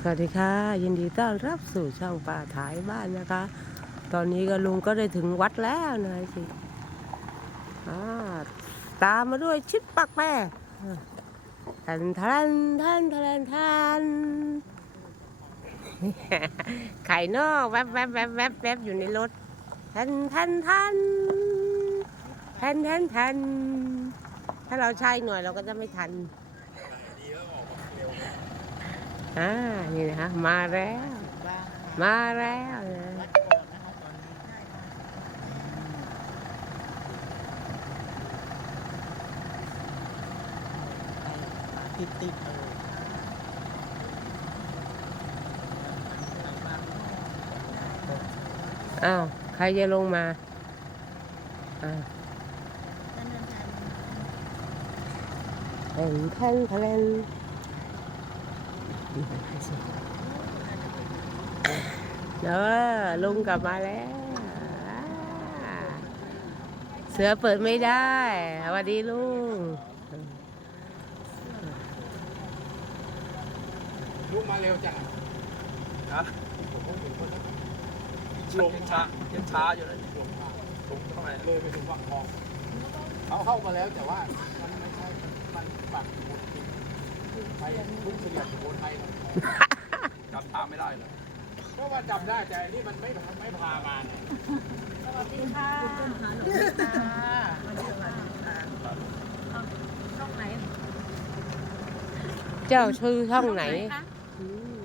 สวัสดีค่ะ ยินดีต้อนรับสู่ช่องป่าถ่ายบ้านนะคะ ตอนนี้ก็ลุงก็ได้ถึงวัดแล้วนะสิตามมาด้วยชิดปักแป้ทันทันทันทันทันไข่นอกแวบแวบแวบแวบแวบอยู่ในรถทันทันทันทันทันทันถ้าเราใช่หน่อยเราก็จะไม่ทัน อ่า นี่นะคะ มาแล้วมาแล้วนะติดติดๆเลยอ้าว ใครจะลงมาอ้าวเห็นแทนแทน เออลุงกลับมาแล้ว เสือเปิดไม่ได้สวัสดีลุงลูกมาเร็วจังฮะลงช้ายังช้าอยู่นะลงลงเข้าไปเลยไปถึงฝั่งคลองเขาเข้ามาแล้วแต่ว่ามันไม่ใช่มันปักหมุด ไปลุกเสลียดโคนไทยหน่อยจำทางไม่ได้เลยเพราะว่าจำได้แต่อันนี่มันไม่ไม่พามาเนี่ยเจ้าชื่อช่องไหนอืม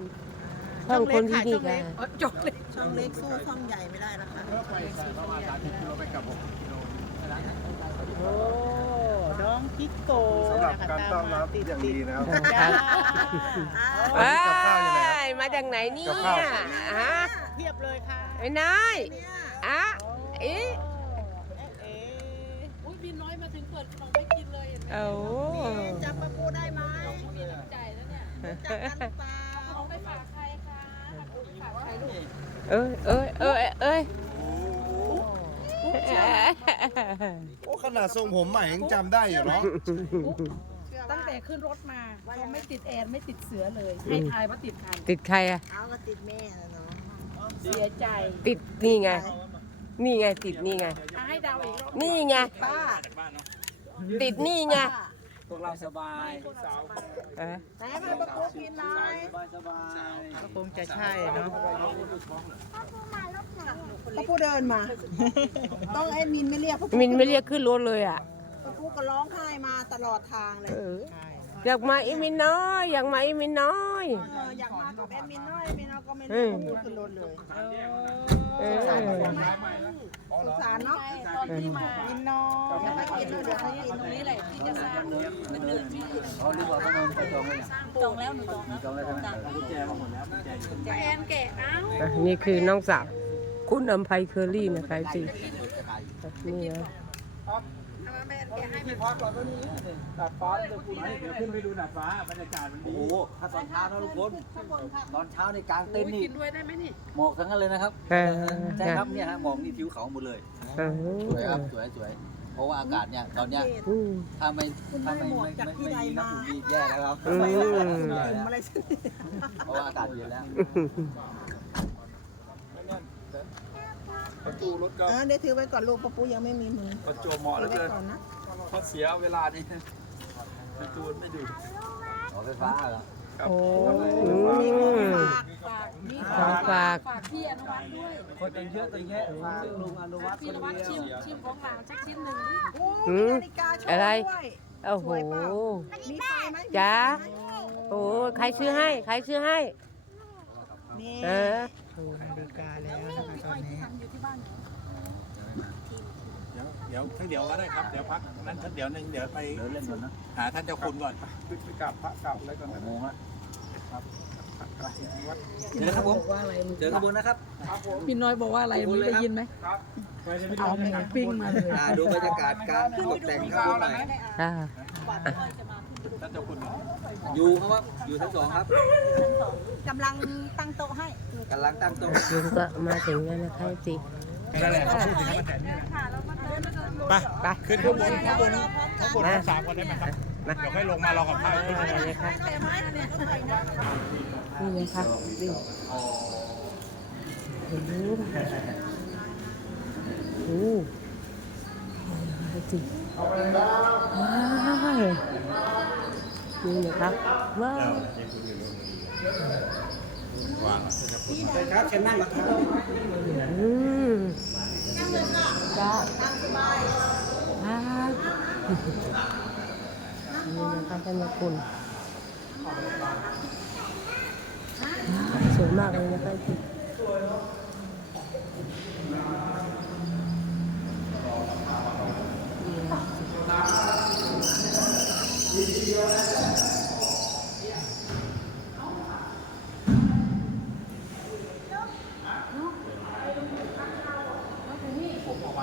ช่องคนที่นี่ค่ะช่องเล็กสู้ช่องใหญ่ไม่ได้นะคะ เพื่อไปใส่ประมาณสามสิบกิโลไปกลับหกสิบกิโลโอ้น้อง พิกโกสำหรับการต้อนรับอย่างดีนะครับ จ้าวันนี้กับข้าวอยู่ไหนครับเอ้ยมาจากไหนเนี่ยกับข้าว ฮะเพียบเลยค่ะไอ้นายอะเอ๊ะเอ๊ะอุ้ยบินน้อยมาถึงเปิดขนมไม่กินเลยเห็นไหมโอ้จำปะปูได้ไหมมีน้ำใจแล้วเนี่ยจักกันหรือเปล่าเอาไปฝากใครคะเอาไปฝากใครลูกเอ้ยเอ้ยเอ้ยเอ้ย โอ้ขนาดทรงผมใหม่ยังจำได้อยู่เนาะตั้งแต่ขึ้นรถมาเขาไม่ติดแอนไม่ติดเสือเลยให้ทายว่าติดใครติดใครอะเอาก็ติดแม่นะเนาะเสียใจติดนี่ไง นี่ไงติดนี่ไง อะให้เดาวอีกรอบนี่ไง ป้าติดนี่ไงพวกเราสบายเออไหนมาปะปูกินหน่อยสบายสบายก็คงจะใช่เนาะปะปูเดินมา ต้องไอ้มินไม่เรียกปะปูมินไม่เรียกขึ้นรถเลยอะปะปูก็ร้องไห้มาตลอดทางเลยเอออยากมาอีมินน้อย อยากมาอีมินน้อย เอออยากมากับแอดมินน้อยแอดมินน้อยก็ไม่เอเรียอกปะปูขึ้นรถเลยเออสงสารปะปูไหมสงสารเนาะตอนที่มากินน้อยยังไม่กินเลยเดี๋ยวให้กินตรงนี้แหละที่จะสร้างมันเดินที่เขาเรียกว่าพนมไปจองเลยจองแล้วหนูจองแล้วจองเลยใช่ไหมกุญแจมาหมดแล้วกุญแจอยู่แอนแกะเอ้าอะนี่คือน้องสาว คุณอำไพเคอรี่นะคะสินี่นะที่พักเราก็นี่ดาดฟ้าเดี๋ยวคุณเดี๋ยวขึ้นไปดูดาดฟ้าบรรยากาศมันดีโอ้โหถ้าตอนเช้านะทุกคนตอนเช้าในกลางเต็นท์นี่กินด้วยได้ไหมนี่หมอกทั้งนั้นเลยนะครับเออใช่ครับเนี่ยฮะหมอกนี่ทิวเขาหมดเลยเออสวยครับสวยสวยเพราะว่าอากาศเนี่ยตอนเนี้ยอืมถ้าไม่ถ้าไม่ไม่ไม่ไม่มีน้ำอุ่นนี่แย่แล้วครับอืมแย่ถึงแล้วอะไรสิเพราะว่าอากาศเย็นแล้ว ประตูรถก็เออเดี๋ยวถือไว้ก่อนลูกปะปูยังไม่มีมือประจวบเหมาะเหถืลืออไว้เกินก่อนนะเพราะเสียเวลานี่ประตูไม่ดูขอไฟฟ้าเหรอครับอืมฝากมีของฝากฝากพี่อนุวัฒน์ด้วยคนยังเยอะตัวแยะฝากลุงอนุวัฒน์พี่คอนนุวัฒน์เดีชิยมวชิมของหลานสักชิ้นหนึ่งดิโอ้หืมนาฬิกาโชว์อะไร ด้วยโอ้โห มีไฟไหมจ้าโอ้ใครซื้อให้ ใครซื้อให้ นี่เออ นาฬิกาแล้วนะคะตอนนี้เดี๋ยวเดี๋ยวเดี๋ยวก็ได้ครับ เดี๋ยวพักนั้นเดี๋ยวหนึงเดี๋ยวไปเดินเล่นก่อนนะหาท่านเจ้าคุณก่อนไปกราบพระเก่าแล้วก่อนหกนะโมงละวัดเจอครับผมเจอขบวนนะครับพี่น้อยบอกว่าอะไรมึงได้ยินไหมเอาหมูปิ้งมาเลยอ่าดูบรรยากาศการตกแต่งขบวนหน่อยอ่าท่าน เจ้าคุณอยู่ครับว่าอยู่ชั้นสองครับกำลังตั้งโต๊ะให้กำลังตั้งโต๊ะลุงก็มาถึงแล้วนะคะสินั่นแหละเขาพูดถึงกันแต่นี่ไปไปขึ้นข้างบนข้างบนข้างบนทั้งสามคนได้ไหมครับมาเดี๋ยวค่อยลงมารอกับพระขึ้นไปมาเลยค่ะแต่ไม้เนี่ยก็ใส่นะนี่นะคะนี่โอ้โหโอ้โหจริงว้าว นี่นะครับว้าวครับเชิญนั่งครับอืมจ้าครับนี่นะครับท่านคุณสวยมากเลยนะคะ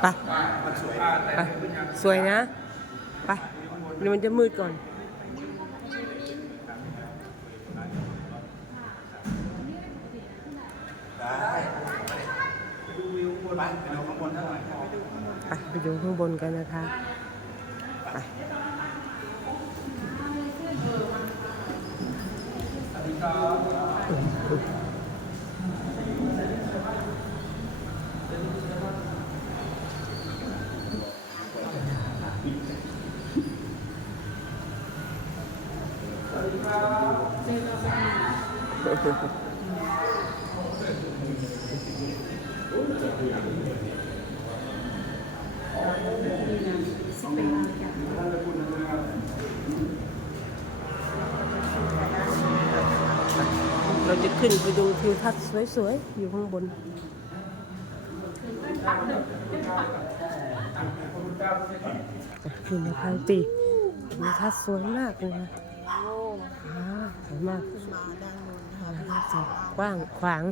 ไปไปสวยนะ ไปเดี๋ยวมันจะมืดก่อน ไปไปดูข้างบนกันนะคะ ไป เราจะขึ้นไปดูทิวทัศน์สวยๆ อยู่ข้างบนนี่นะคะตีทิวทัศน์สวยมากเลยนะอ่าสวยมาก มาด้านโน้นนะคะกว้างขวาง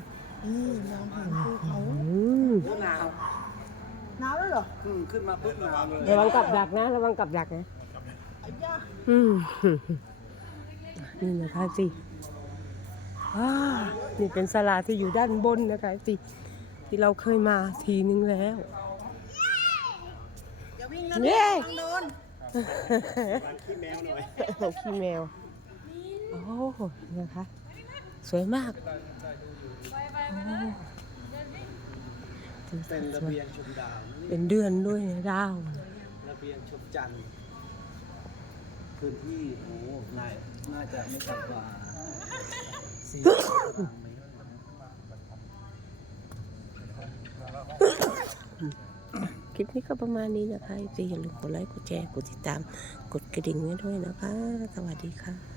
นี่มองเห็นภูเขาอืมหนาวหนาวแล้วเหรอขึ้นมาปุ๊บหนาวเลยระวังกับดักนะระวังกับดักนะไอ้ย่าอืมนี่นะคะสิว้านี่เป็นศาลาที่อยู่ด้านบนนะคะสิที่เราเคยมาทีนึงแล้วอย่าวิ่งนะเย้ทางโดนขี้แมวหน่อยขี้แมว โอ้ นะคะ สวยมากโอ้เป็นระเบียงชมดาวเป็นเดือนด้วยนะดาวระเบียงชมจันทร์พื้นที่โอ้น่าน่าจะไม่ต่ำกว่าสี่ตารางเมตรคลิปนี้ก็ประมาณนี้นะคะอย่าลืมกดไลค์ กดแชร์ กดติดตาม กดกระดิ่งไว้ด้วยนะคะ สวัสดีค่ะ